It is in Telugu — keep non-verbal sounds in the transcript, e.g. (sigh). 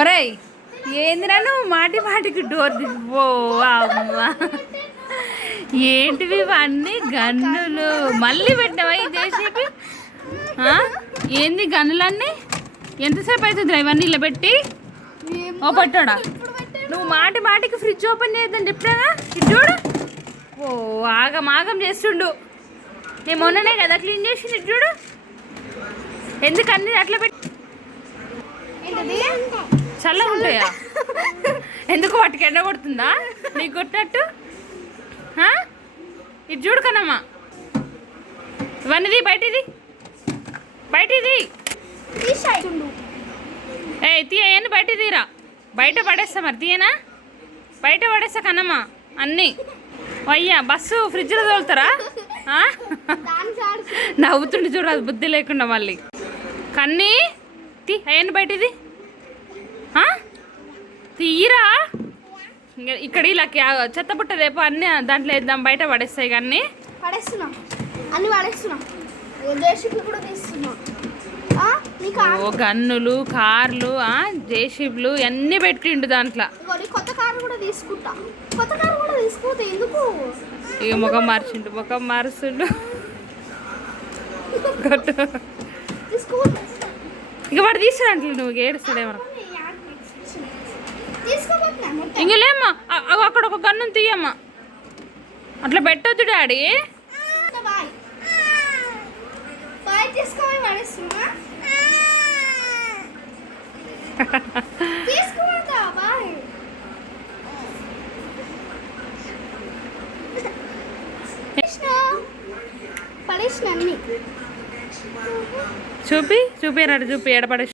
ఒరేయ్ ఏంది నువ్వు మాటి మాటికి డోర్ తీసిపో ఏంటివి ఇవన్నీ? గన్నులు. మళ్ళీ పెట్టావా ఈ జేసీబీ ఏంది గన్నులన్నీ? ఎంతసేపు అవుతుందిరా ఇవన్నీ ఇలా పెట్టి? ఓ పట్టాడా నువ్వు మాటి మాటికి ఫ్రిడ్జ్ ఓపెన్ చేయొద్దని చెప్పాగా ఇది చూడు. ఓ ఆగం ఆగం చేస్తుండు. నేను మొన్ననే కదా క్లీన్ చేసింది చూడు. ఎందుకు అన్ని అట్లా పెట్టి చల్లగా ఉంటాయా (laughs) ఎందుకు వాటికి ఎండ కొడుతుందా? నీకు కొట్టినట్టు? ఇది చూడు కనమ్మా. ఇవన్నీది బయటిది. బయటిది. ఏ తీయని బయట తీరా. బయట పడేస్తా మరి తీయనా? బయట పడేస్తా కన్నమ్మా అన్నీ. అయ్యా బస్సు ఫ్రిడ్జ్లో తోలుతారా? నవ్వుతుండి చూడు అది బుద్ధి లేకుండా మళ్ళీ. కన్నీ తీ అయ్యని బయటిది? ఇంక ఇక్కడ ఇలా చెత్త పుట్ట రేపు అన్నీ దాంట్లో వేద్దాం బయట పడేస్తాయి కానీ పడేస్తున్నా. అన్ని పడేస్తున్నా. కూడా తీస్తున్నా. ఓ గన్నులు కార్లు జేసీబ్లు అన్నీ పెట్టిండు దాంట్లో. కొత్త కారు కూడా తీసుకుంటా. కొత్త కారు కూడా తీసుకుంటా ఎందుకు? ఇక ముఖం మార్చిండు ముఖం మారుస్తుండు (laughs) ఇక వాడు తీసుకురంట్లు నువ్వు ఏడుస్తాడేమో. ఇంక లేమ్మా అక్కడ ఒక గన్ను తీయమ్మా. అట్లా పెట్టొద్దు డాడీ. చూపి చూపి చూపి ఎడపడే